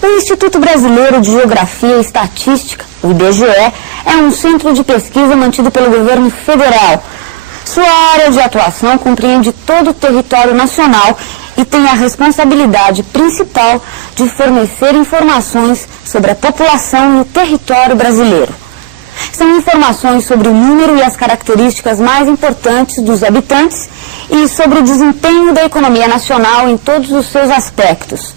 O Instituto Brasileiro de Geografia e Estatística, o IBGE, é um centro de pesquisa mantido pelo governo federal. Sua área de atuação compreende todo o território nacional e tem a responsabilidade principal de fornecer informações sobre a população e o território brasileiro. São informações sobre o número e as características mais importantes dos habitantes e sobre o desempenho da economia nacional em todos os seus aspectos.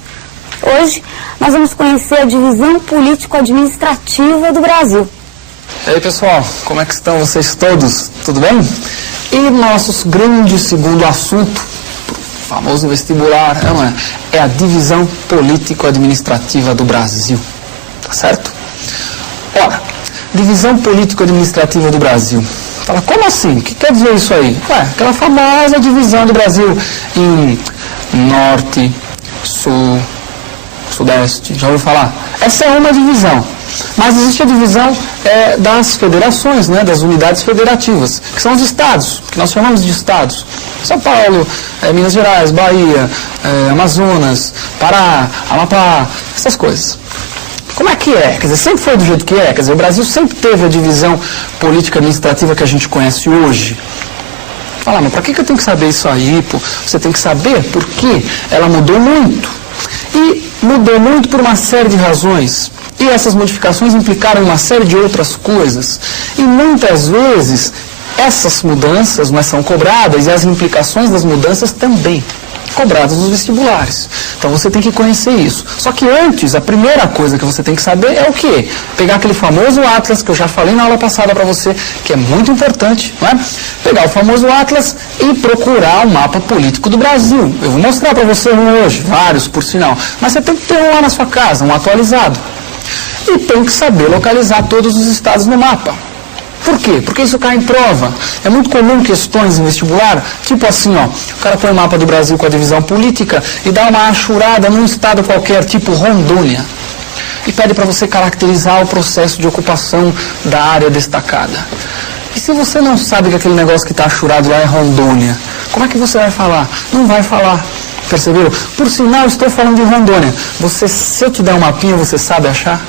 Hoje, nós vamos conhecer a divisão político-administrativa do Brasil. E aí, pessoal, como é que estão vocês todos? Tudo bem? E nosso grande segundo assunto, o famoso vestibular, é a divisão político-administrativa do Brasil. Tá certo? Ora, divisão político-administrativa do Brasil. Fala, como assim? O que quer dizer isso aí? Aquela famosa divisão do Brasil em Norte, Sul, Sudeste, já ouviu falar? Essa é uma divisão. Mas existe a divisão das federações, né, das unidades federativas, que são os estados, que nós chamamos de estados. São Paulo, Minas Gerais, Bahia, Amazonas, Pará, Amapá, essas coisas. Como é que é? Quer dizer, sempre foi do jeito que é. Quer dizer, o Brasil sempre teve a divisão política administrativa que a gente conhece hoje. Fala, mas para que eu tenho que saber isso aí? Pô? Você tem que saber porque ela mudou muito. E mudou muito por uma série de razões. E essas modificações implicaram uma série de outras coisas. E muitas vezes essas mudanças não são cobradas e as implicações das mudanças também cobradas nos vestibulares. Então você tem que conhecer isso. Só que antes, a primeira coisa que você tem que saber é o quê? Pegar aquele famoso Atlas que eu já falei na aula passada para você, que é muito importante, não é? Pegar o famoso Atlas e procurar o mapa político do Brasil. Eu vou mostrar para você um hoje, vários por sinal, mas você tem que ter um lá na sua casa, um atualizado. E tem que saber localizar todos os estados no mapa. Por quê? Porque isso cai em prova. É muito comum questões em vestibular, tipo assim, ó, o cara põe o mapa do Brasil com a divisão política e dá uma achurada num estado qualquer, tipo Rondônia, e pede para você caracterizar o processo de ocupação da área destacada. E se você não sabe que aquele negócio que está achurado lá é Rondônia, como é que você vai falar? Não vai falar. Perceberam? Por sinal, estou falando de Rondônia. Se eu te der um mapinha, você sabe achar?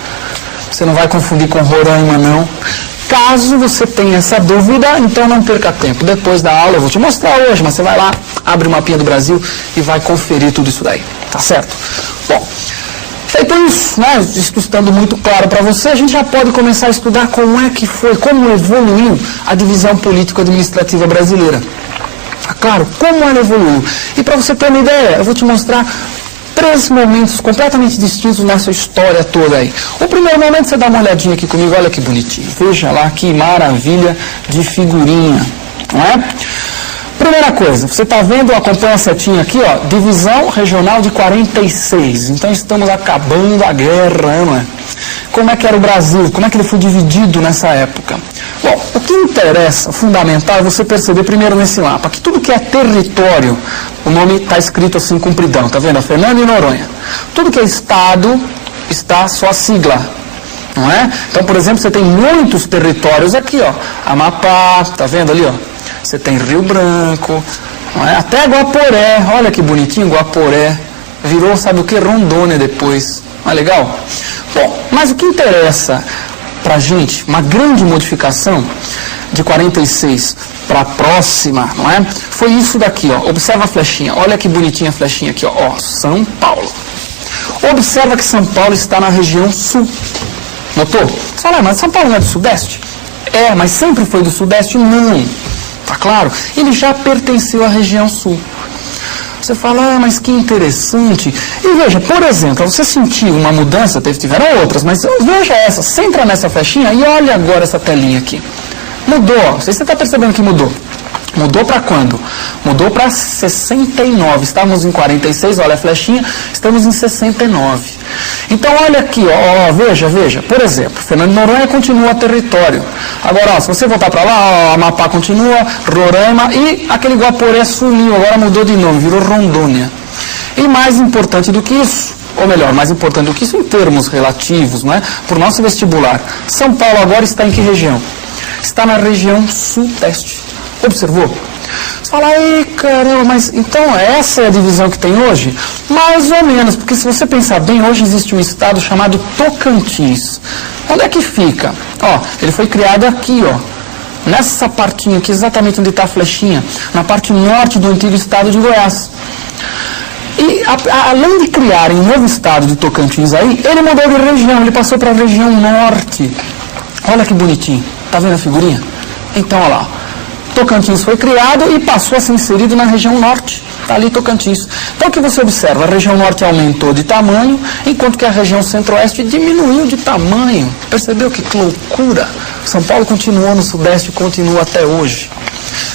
Você não vai confundir com Roraima, não. Caso você tenha essa dúvida, então não perca tempo. Depois da aula, eu vou te mostrar hoje, mas você vai lá, abre o mapinha do Brasil e vai conferir tudo isso daí. Tá certo? Bom, feito isso, né, isso estando muito claro para você, a gente já pode começar a estudar como é que foi, como evoluiu a divisão político-administrativa brasileira. Claro, como ela evoluiu. E para você ter uma ideia, eu vou te mostrar 3 momentos completamente distintos nessa história toda aí. O primeiro momento, você dá uma olhadinha aqui comigo, olha que bonitinho. Veja lá que maravilha de figurinha, não é? Primeira coisa, você está vendo, acompanha a setinha aqui, ó, divisão regional de 46. Então estamos acabando a guerra, não é? Como é que era o Brasil? Como é que ele foi dividido nessa época? Bom, o que interessa, fundamental, é você perceber primeiro nesse mapa que tudo que é território, o nome está escrito assim, compridão, tá vendo? A Fernando e Noronha. Tudo que é estado, está só a sigla, não é? Então, por exemplo, você tem muitos territórios aqui, ó. Amapá, tá vendo ali, ó? Você tem Rio Branco, não é? Até Guaporé, olha que bonitinho, Guaporé. Virou, sabe o que? Rondônia depois. Não é legal? Bom, mas o que interessa pra gente, uma grande modificação de 46 para a próxima, não é? Foi isso daqui, ó. Observa a flechinha. Olha que bonitinha a flechinha aqui, ó. São Paulo. Observa que São Paulo está na região sul. Notou? Você fala, mas São Paulo não é do Sudeste? É, mas sempre foi do Sudeste? Não. Tá claro? Ele já pertenceu à região sul. Você fala, mas que interessante. E veja, por exemplo, você sentiu uma mudança, tiveram outras, mas veja essa, centra nessa flechinha e olha agora essa telinha aqui. Mudou, não sei se você está percebendo que mudou. Mudou para quando? Mudou para 69. Estávamos em 46, olha a flechinha, estamos em 69. Então olha aqui, ó, veja. Por exemplo, Fernando de Noronha continua território. Agora, ó, se você voltar para lá, ó, Amapá continua, Roraima e aquele Guaporé sumiu, agora mudou de nome, virou Rondônia. E mais importante do que isso, ou melhor, mais importante do que isso em termos relativos, não é? Por nosso vestibular, São Paulo agora está em que região? Está na região sudeste. Observou? Você fala, ei, caramba, mas então essa é a divisão que tem hoje? Mais ou menos, porque se você pensar bem, hoje existe um estado chamado Tocantins. Onde é que fica? Ó, ele foi criado aqui, ó, nessa partinha aqui, exatamente onde está a flechinha, na parte norte do antigo estado de Goiás. E além de criarem um novo estado de Tocantins aí, ele mudou de região, ele passou para a região norte. Olha que bonitinho, tá vendo a figurinha? Então, olha lá, Tocantins foi criado e passou a ser inserido na região norte. Está ali Tocantins. Então, o que você observa? A região norte aumentou de tamanho, enquanto que a região centro-oeste diminuiu de tamanho. Percebeu que loucura? São Paulo continuou no sudeste e continua até hoje.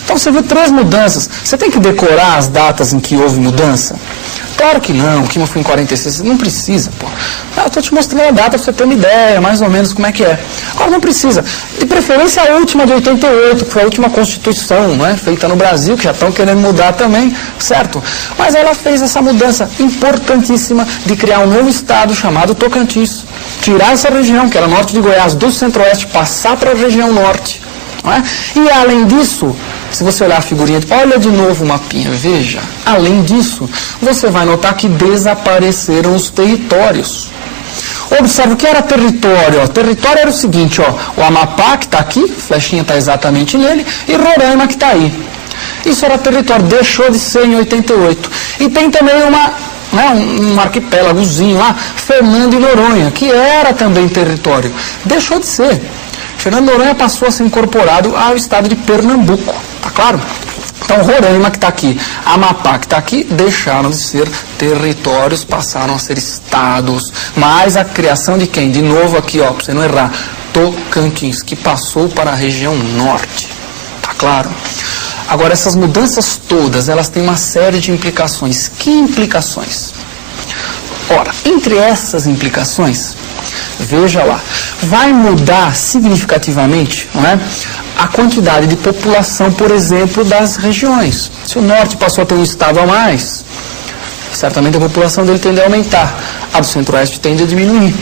Então, você viu 3 mudanças. Você tem que decorar as datas em que houve mudança? Claro que não, o que foi em 46, não precisa, pô. Eu estou te mostrando a data para você ter uma ideia, mais ou menos, como é que é. Agora, não precisa. De preferência, a última de 88, que foi a última Constituição, né, feita no Brasil, que já estão querendo mudar também, certo? Mas ela fez essa mudança importantíssima de criar um novo estado chamado Tocantins. Tirar essa região, que era norte de Goiás, do centro-oeste, passar para a região norte. Não é? E, além disso, se você olhar a figurinha, olha de novo o mapinha, veja. Além disso, você vai notar que desapareceram os territórios. Observe o que era território. Ó. Território era o seguinte, ó, o Amapá, que está aqui, a flechinha está exatamente nele, e Roraima, que está aí. Isso era território, deixou de ser em 88. E tem também um arquipélagozinho lá, Fernando e Noronha, que era também território. Deixou de ser. Fernando de Noronha passou a ser incorporado ao estado de Pernambuco, tá claro? Então, Roraima, que está aqui, Amapá, que está aqui, deixaram de ser territórios, passaram a ser estados. Mas a criação de quem? De novo aqui, ó, para você não errar, Tocantins, que passou para a região norte, tá claro? Agora, essas mudanças todas, elas têm uma série de implicações. Que implicações? Ora, entre essas implicações, veja lá, vai mudar significativamente, não é, a quantidade de população, por exemplo, das regiões. Se o norte passou a ter um estado a mais, certamente a população dele tende a aumentar. A do centro-oeste tende a diminuir,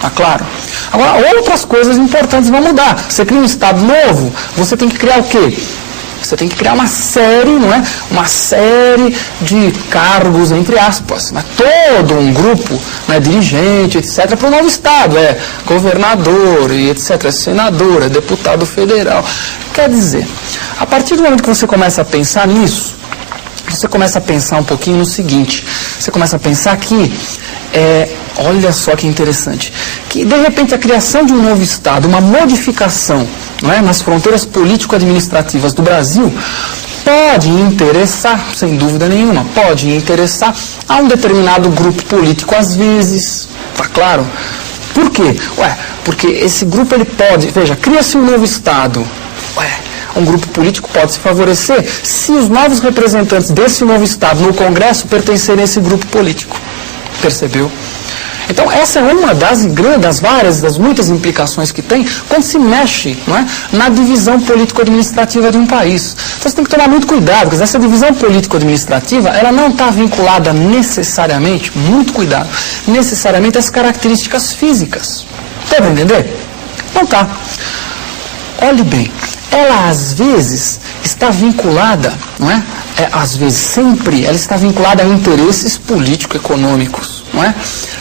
tá claro? Agora, outras coisas importantes vão mudar. Você cria um estado novo, você tem que criar o quê? Você tem que criar uma série, não é? Uma série de cargos, entre aspas, né? Todo um grupo, né, dirigente, etc., para o novo Estado. É governador, e etc., é senador, é deputado federal. Quer dizer, a partir do momento que você começa a pensar nisso, você começa a pensar um pouquinho no seguinte. Você começa a pensar que, olha só que interessante, que de repente a criação de um novo Estado, uma modificação, não é, nas fronteiras político-administrativas do Brasil, pode interessar, sem dúvida nenhuma, pode interessar a um determinado grupo político às vezes, tá claro? Por quê? Porque esse grupo ele pode, veja, cria-se um novo Estado, um grupo político pode se favorecer se os novos representantes desse novo Estado no Congresso pertencerem a esse grupo político, percebeu? Então, essa é uma das várias, das muitas implicações que tem quando se mexe, não é, na divisão político-administrativa de um país. Então, você tem que tomar muito cuidado, porque essa divisão político-administrativa, ela não está vinculada necessariamente, muito cuidado, necessariamente às características físicas. Dá para entender? Não está. Olhe bem, ela às vezes está vinculada, não é? Às vezes, sempre, ela está vinculada a interesses político-econômicos, não é?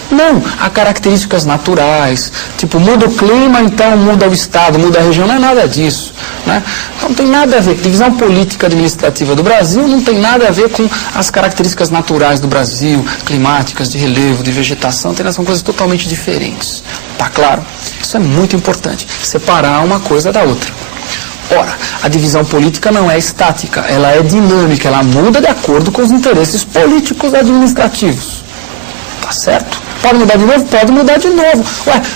Não, há características naturais, tipo, muda o clima, então muda o estado, muda a região, não é nada disso, né? Então não tem nada a ver, divisão política administrativa do Brasil não tem nada a ver com as características naturais do Brasil, climáticas, de relevo, de vegetação, são coisas totalmente diferentes, tá claro? Isso é muito importante, separar uma coisa da outra. Ora, a divisão política não é estática, ela é dinâmica, ela muda de acordo com os interesses políticos administrativos, tá certo? Pode mudar de novo? Pode mudar de novo.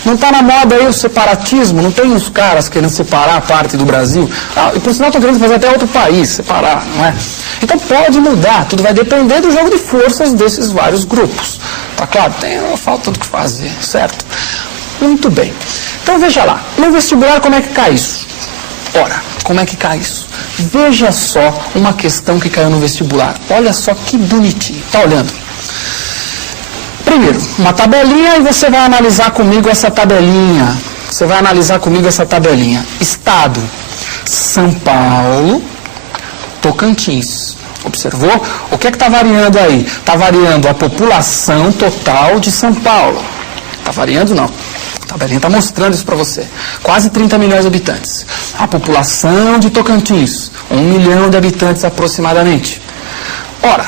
Não está na moda aí o separatismo? Não tem os caras querendo separar a parte do Brasil? E por sinal estão querendo fazer até outro país, separar, não é? Então pode mudar, tudo vai depender do jogo de forças desses vários grupos. Tá claro? Tem uma falta do que fazer, certo? Muito bem. Então veja lá, no vestibular como é que cai isso? Ora, como é que cai isso? Veja só uma questão que caiu no vestibular. Olha só que bonitinho. Tá olhando? Primeiro, uma tabelinha e você vai analisar comigo essa tabelinha. Você vai analisar comigo essa tabelinha. Estado, São Paulo, Tocantins. Observou? O que é que está variando aí? Está variando a população total de São Paulo. Está variando não. A tabelinha está mostrando isso para você. Quase 30 milhões de habitantes. A população de Tocantins, 1 milhão de habitantes aproximadamente. Ora,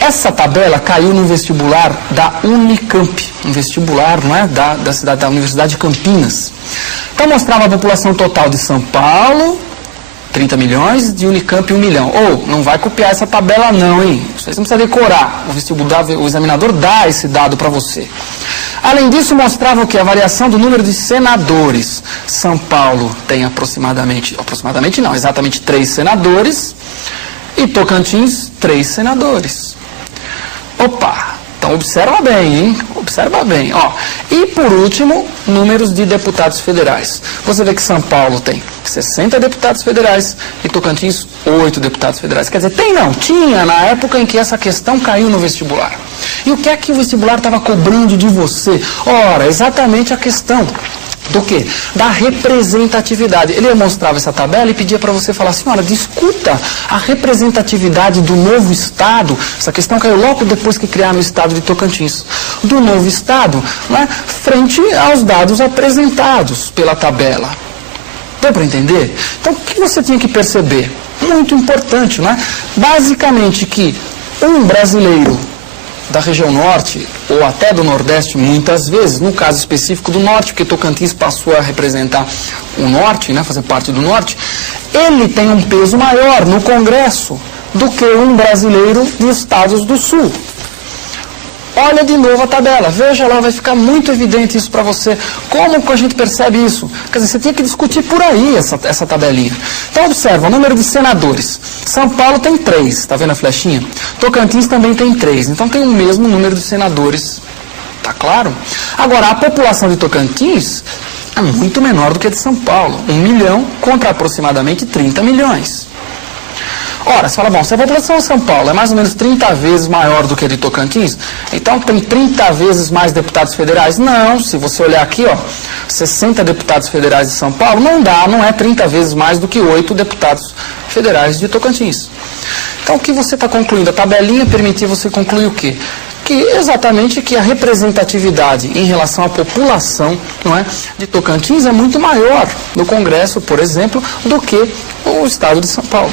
essa tabela caiu no vestibular da Unicamp, um vestibular, não é? Da Universidade de Campinas. Então mostrava a população total de São Paulo, 30 milhões, de Unicamp 1 milhão. Ou, não vai copiar essa tabela não, hein? Vocês não precisam decorar. O examinador dá esse dado para você. Além disso, mostrava o que? A variação do número de senadores. São Paulo tem aproximadamente não, exatamente 3 senadores. E Tocantins, 3 senadores. Opa! Então observa bem, hein? Observa bem. Ó. E por último, números de deputados federais. Você vê que São Paulo tem 60 deputados federais e Tocantins 8 deputados federais. Quer dizer, tem não? Tinha na época em que essa questão caiu no vestibular. E o que é que o vestibular estava cobrando de você? Ora, exatamente a questão do quê? Da representatividade. Ele mostrava essa tabela e pedia para você falar assim, olha, discuta a representatividade do novo Estado, essa questão caiu logo depois que criaram o Estado de Tocantins, do novo Estado, né, frente aos dados apresentados pela tabela. Deu para entender? Então, o que você tinha que perceber? Muito importante, não é? Basicamente que um brasileiro da região norte, ou até do nordeste, muitas vezes, no caso específico do norte, porque Tocantins passou a representar o norte, né, fazer parte do norte, ele tem um peso maior no Congresso do que um brasileiro de estados do sul. Olha de novo a tabela, veja lá, vai ficar muito evidente isso para você. Como que a gente percebe isso? Quer dizer, você tinha que discutir por aí essa tabelinha. Então observa, o número de senadores. São Paulo tem 3, está vendo a flechinha? Tocantins também tem 3, então tem o mesmo número de senadores. Tá claro? Agora, a população de Tocantins é muito menor do que a de São Paulo. 1 milhão contra aproximadamente 30 milhões. Ora, você fala, bom, se a população de São Paulo é mais ou menos 30 vezes maior do que a de Tocantins, então tem 30 vezes mais deputados federais? Não, se você olhar aqui, ó, 60 deputados federais de São Paulo, não é 30 vezes mais do que 8 deputados federais de Tocantins. Então, o que você está concluindo? A tabelinha permitia você concluir o quê? Que exatamente que a representatividade em relação à população, não é, de Tocantins é muito maior no Congresso, por exemplo, do que o estado de São Paulo.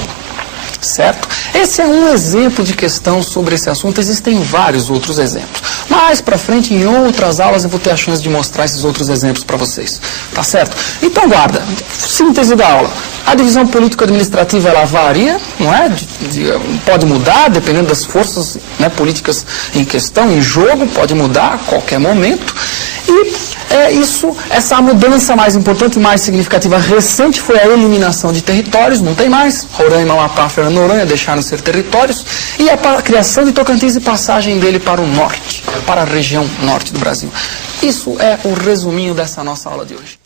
Certo? Esse é um exemplo de questão sobre esse assunto, existem vários outros exemplos. Mais para frente, em outras aulas, eu vou ter a chance de mostrar esses outros exemplos para vocês. Tá certo? Então, guarda, síntese da aula. A divisão político-administrativa, ela varia, não é? Pode mudar, dependendo das forças, né, políticas em questão, em jogo, pode mudar a qualquer momento. E essa mudança mais importante e mais significativa recente foi a eliminação de territórios, não tem mais. Roraima, Amapá, Fernando de Noronha deixaram de ser territórios. E a criação de Tocantins e passagem dele para o norte, para a região norte do Brasil. Isso é o resuminho dessa nossa aula de hoje.